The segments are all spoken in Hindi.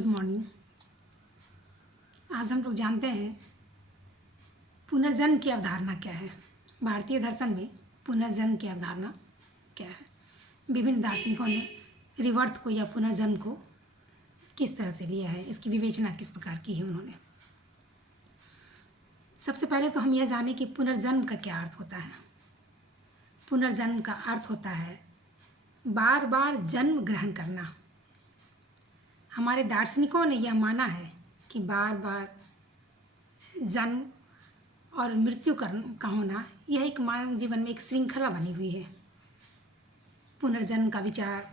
Good morning. आज हम लोग जानते हैं पुनर्जन्म की अवधारणा क्या है। भारतीय दर्शन में पुनर्जन्म की अवधारणा क्या है। विभिन्न दार्शनिकों ने रिवर्थ को या पुनर्जन्म को किस तरह से लिया है, इसकी विवेचना किस प्रकार की है उन्होंने। सबसे पहले तो हम यह जानें कि पुनर्जन्म का क्या अर्थ होता है। पुनर्जन्म का अर्थ होता है बार बार जन्म ग्रहण करना। हमारे दार्शनिकों ने यह माना है कि बार बार जन्म और मृत्यु का होना यह एक मानव जीवन में एक श्रृंखला बनी हुई है। पुनर्जन्म का विचार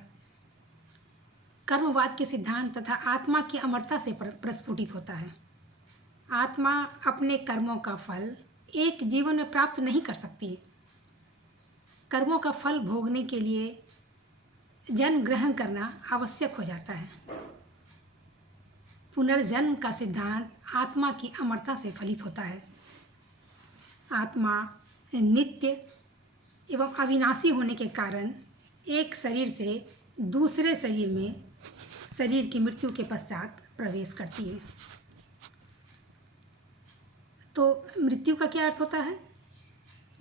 कर्मवाद के सिद्धांत तथा आत्मा की अमरता से प्रस्फुटित होता है। आत्मा अपने कर्मों का फल एक जीवन में प्राप्त नहीं कर सकती। कर्मों का फल भोगने के लिए जन्म ग्रहण करना आवश्यक हो जाता है। पुनर्जन्म का सिद्धांत आत्मा की अमरता से फलित होता है। आत्मा नित्य एवं अविनाशी होने के कारण एक शरीर से दूसरे शरीर में शरीर की मृत्यु के पश्चात प्रवेश करती है। तो मृत्यु का क्या अर्थ होता है?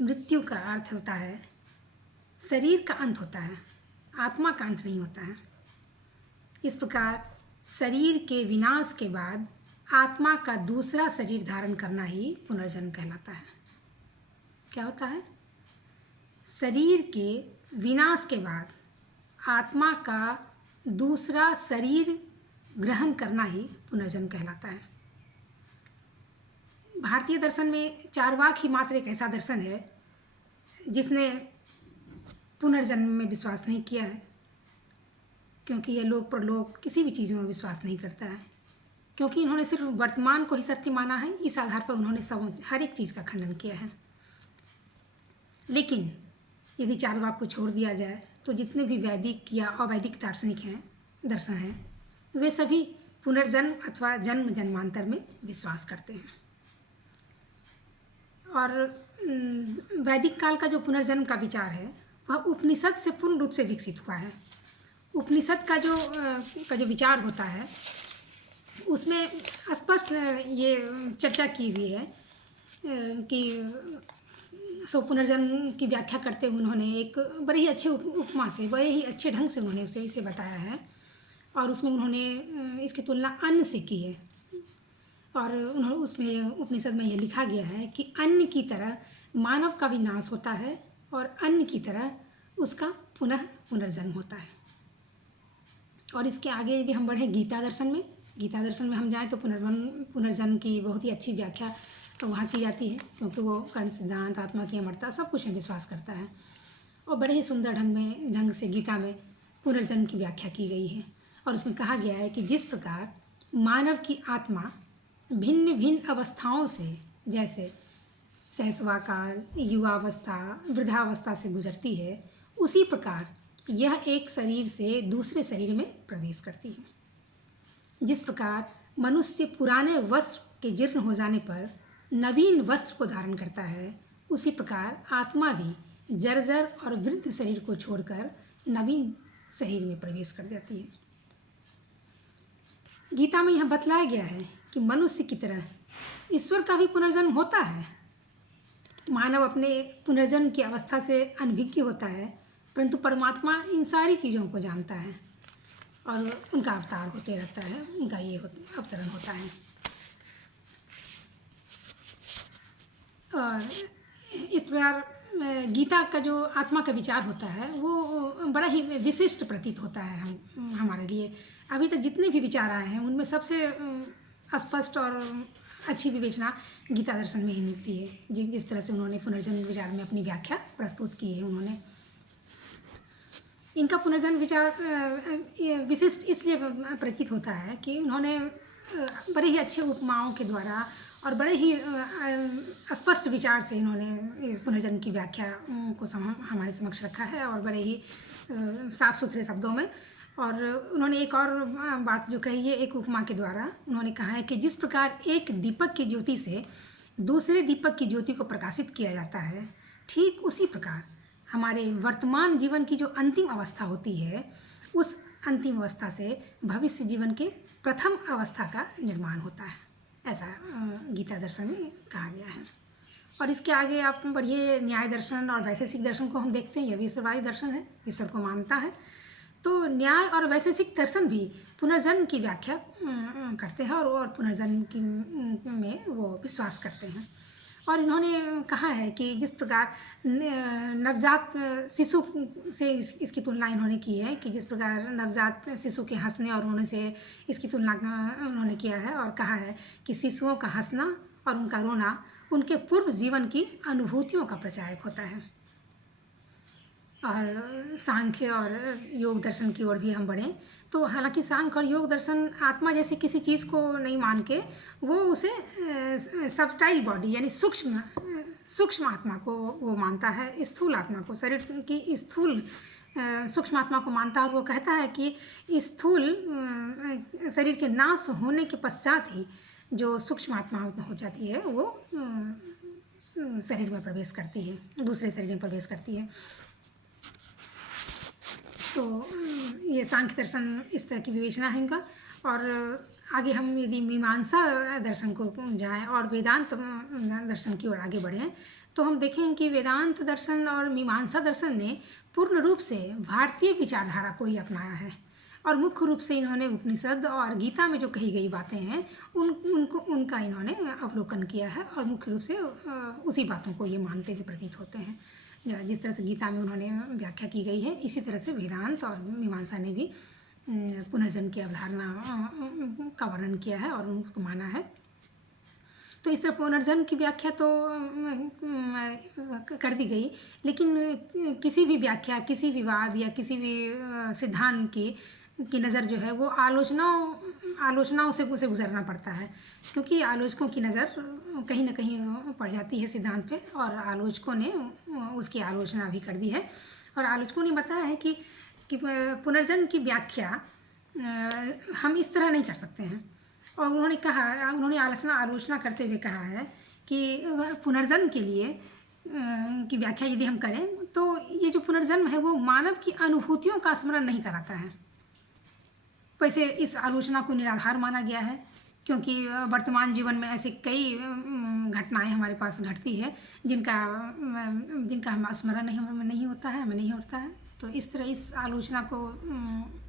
मृत्यु का अर्थ होता है शरीर का अंत होता है, आत्मा का अंत नहीं होता है। इस प्रकार शरीर के विनाश के बाद आत्मा का दूसरा शरीर धारण करना ही पुनर्जन्म कहलाता है। क्या होता है? शरीर के विनाश के बाद आत्मा का दूसरा शरीर ग्रहण करना ही पुनर्जन्म कहलाता है। भारतीय दर्शन में चार्वाक ही मात्र एक ऐसा दर्शन है जिसने पुनर्जन्म में विश्वास नहीं किया है, क्योंकि यह लोक परलोक किसी भी चीज़ में विश्वास नहीं करता है, क्योंकि इन्होंने सिर्फ वर्तमान को ही सत्य माना है। इस आधार पर उन्होंने सब हर एक चीज़ का खंडन किया है। लेकिन यदि चार्वाक को छोड़ दिया जाए तो जितने भी वैदिक या अवैदिक दार्शनिक हैं, दर्शन हैं, वे सभी पुनर्जन्म अथवा जन्म जन्मांतर में विश्वास करते हैं। और वैदिक काल का जो पुनर्जन्म का विचार है वह उपनिषद से पूर्ण रूप से विकसित हुआ है। उपनिषद का जो विचार होता है उसमें स्पष्ट ये चर्चा की हुई है कि पुनर्जन्म की व्याख्या करते हुए उन्होंने एक बड़े ही अच्छे उपमा से, बड़े ही अच्छे ढंग से उन्होंने इसे बताया है। और उसमें उन्होंने इसकी तुलना अन्न से की है। और उन्होंने उसमें उपनिषद में यह लिखा गया है कि अन्न की तरह मानव का विनाश होता है और अन्न की तरह उसका पुनर्जन्म होता है। और इसके आगे यदि हम बढ़ें गीता दर्शन में हम जाएं तो पुनर्जन्म की बहुत ही अच्छी व्याख्या तो वहाँ की जाती है, क्योंकि वो कर्ण सिद्धांत, आत्मा की अमरता, सब कुछ में विश्वास करता है। और बड़े ही सुंदर ढंग से गीता में पुनर्जन्म की व्याख्या की गई है। और उसमें कहा गया है कि जिस प्रकार मानव की आत्मा भिन्न भिन्न अवस्थाओं से, जैसे शैशवाकाल, युवावस्था, वृद्धावस्था से गुजरती है, उसी प्रकार यह एक शरीर से दूसरे शरीर में प्रवेश करती है। जिस प्रकार मनुष्य पुराने वस्त्र के जीर्ण हो जाने पर नवीन वस्त्र को धारण करता है, उसी प्रकार आत्मा भी जर्जर और वृद्ध शरीर को छोड़कर नवीन शरीर में प्रवेश कर जाती है। गीता में यह बतलाया गया है कि मनुष्य की तरह ईश्वर का भी पुनर्जन्म होता है। मानव अपने पुनर्जन्म की अवस्था से अनभिज्ञ होता है, परंतु परमात्मा इन सारी चीज़ों को जानता है और उनका अवतार होते रहता है, उनका ये अवतरण होता है। और इस प्रकार गीता का जो आत्मा का विचार होता है वो बड़ा ही विशिष्ट प्रतीत होता है हमारे लिए। अभी तक जितने भी विचार आए हैं उनमें सबसे स्पष्ट और अच्छी विवेचना गीता दर्शन में ही मिलती है। जिस तरह से उन्होंने पुनर्जन्म विचार में अपनी व्याख्या प्रस्तुत की है, उन्होंने इनका पुनर्जन्म विचार विशिष्ट इसलिए प्रतीत होता है कि उन्होंने बड़े ही अच्छे उपमाओं के द्वारा और बड़े ही स्पष्ट विचार से इन्होंने पुनर्जन्म की व्याख्या को हमारे समक्ष रखा है, और बड़े ही साफ सुथरे शब्दों में। और उन्होंने एक और बात जो कही है एक उपमा के द्वारा, उन्होंने कहा है कि जिस प्रकार एक दीपक की ज्योति से दूसरे दीपक की ज्योति को प्रकाशित किया जाता है, ठीक उसी प्रकार हमारे वर्तमान जीवन की जो अंतिम अवस्था होती है, उस अंतिम अवस्था से भविष्य जीवन के प्रथम अवस्था का निर्माण होता है, ऐसा गीता दर्शन में कहा गया है। और इसके आगे आप बढ़िए, न्याय दर्शन और वैशेषिक दर्शन को हम देखते हैं। यह भी ईश्वरवादी दर्शन है, ईश्वर को मानता है। तो न्याय और वैशेषिक दर्शन भी पुनर्जन्म की व्याख्या करते हैं और पुनर्जन्म की में वो विश्वास करते हैं। और इन्होंने कहा है कि जिस प्रकार नवजात शिशु से इसकी तुलना इन्होंने की है, कि जिस प्रकार नवजात शिशु के हंसने और रोने से इसकी तुलना उन्होंने किया है, और कहा है कि शिशुओं का हंसना और उनका रोना उनके पूर्व जीवन की अनुभूतियों का प्रचारक होता है। और सांख्य और योग दर्शन की ओर भी हम बढ़ें तो हालांकि सांख्य और योग दर्शन आत्मा जैसी किसी चीज़ को नहीं मान के वो उसे सबटाइल बॉडी यानी सूक्ष्म आत्मा को वो मानता है, स्थूल आत्मा को, शरीर की स्थूल सूक्ष्म आत्मा को मानता है। और वो कहता है कि स्थूल शरीर के नाश होने के पश्चात ही जो सूक्ष्म आत्मा हो जाती है वो शरीर में प्रवेश करती है, दूसरे शरीर में प्रवेश करती है। तो ये सांख्य दर्शन इस तरह की विवेचना है इनका। और आगे हम यदि मीमांसा दर्शन को जाएं और वेदांत दर्शन की ओर आगे बढ़ें तो हम देखें कि वेदांत दर्शन और मीमांसा दर्शन ने पूर्ण रूप से भारतीय विचारधारा को ही अपनाया है। और मुख्य रूप से इन्होंने उपनिषद और गीता में जो कही गई बातें हैं उनका इन्होंने अवलोकन किया है और मुख्य रूप से उसी बातों को ये मानते हुए प्रतीत होते हैं। जिस तरह से गीता में उन्होंने व्याख्या की गई है, इसी तरह से वेदांत और मीमांसा ने भी पुनर्जन्म की अवधारणा का वर्णन किया है और उसको माना है। तो इस तरह पुनर्जन्म की व्याख्या तो कर दी गई, लेकिन किसी भी व्याख्या, किसी विवाद या किसी भी सिद्धांत की नज़र जो है वो आलोचनाओं से उसे गुजरना पड़ता है, क्योंकि आलोचकों की नज़र कहीं ना कहीं पड़ जाती है सिद्धांत पे, और आलोचकों ने उसकी आलोचना भी कर दी है। और आलोचकों ने बताया है कि पुनर्जन्म की व्याख्या हम इस तरह नहीं कर सकते हैं। और उन्होंने आलोचना करते हुए कहा है कि पुनर्जन्म के लिए की व्याख्या यदि हम करें तो ये जो पुनर्जन्म है वो मानव की अनुभूतियों का स्मरण नहीं कराता है। वैसे इस आलोचना को निराधार माना गया है, क्योंकि वर्तमान जीवन में ऐसे कई घटनाएं हमारे पास घटती है जिनका हम स्मरण नहीं होता है, हमें नहीं होता है। तो इस तरह इस आलोचना को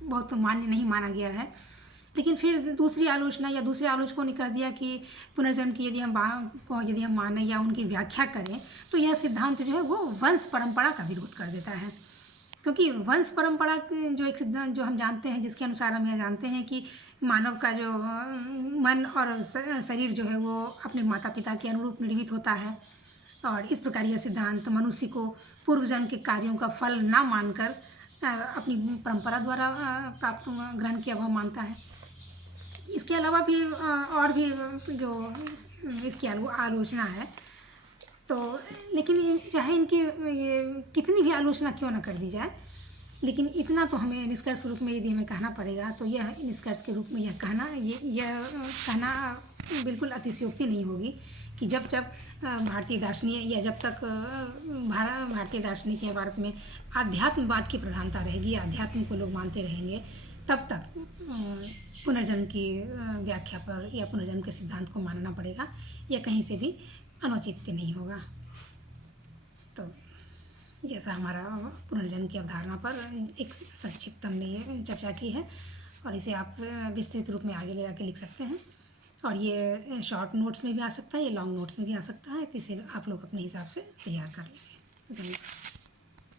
बहुत मान्य नहीं माना गया है। लेकिन फिर दूसरे आलोचकों ने कह दिया कि पुनर्जन्म की यदि हम माने या उनकी व्याख्या करें तो यह सिद्धांत जो है वो वंश परंपरा का विरोध कर देता है। क्योंकि वंश परंपरा जो एक सिद्धांत जो हम जानते हैं, जिसके अनुसार हम यह जानते हैं कि मानव का जो मन और शरीर जो है वो अपने माता पिता के अनुरूप निर्मित होता है, और इस प्रकार यह सिद्धांत मनुष्य को पूर्व जन्म के कार्यों का फल ना मानकर अपनी परंपरा द्वारा प्राप्त ग्रहण किया हुआ मानता है। इसके अलावा भी और भी जो इसकी आलोचना है, तो लेकिन चाहे इनकी ये कितनी भी आलोचना क्यों ना कर दी जाए, लेकिन इतना तो हमें निष्कर्ष रूप में यदि हमें कहना पड़ेगा तो यह निष्कर्ष के रूप में यह कहना बिल्कुल अतिशयोक्ति नहीं होगी कि जब भारतीय दार्शनिक या जब तक भारतीय दार्शनिक या भारत में आध्यात्मवाद की प्रधानता रहेगी, आध्यात्म को लोग मानते रहेंगे, तब तक पुनर्जन्म की व्याख्या पर या पुनर्जन्म के सिद्धांत को मानना पड़ेगा, यह कहीं से भी अनुचित नहीं होगा। तो यह था हमारा पुनर्जन्म की अवधारणा पर एक संक्षिप्त हमने चर्चा की है, और इसे आप विस्तृत रूप में आगे ले जाके लिख सकते हैं। और ये शॉर्ट नोट्स में भी आ सकता है, ये लॉन्ग नोट्स में भी आ सकता है, तो इसे आप लोग अपने हिसाब से तैयार कर लेंगे। धन्यवाद।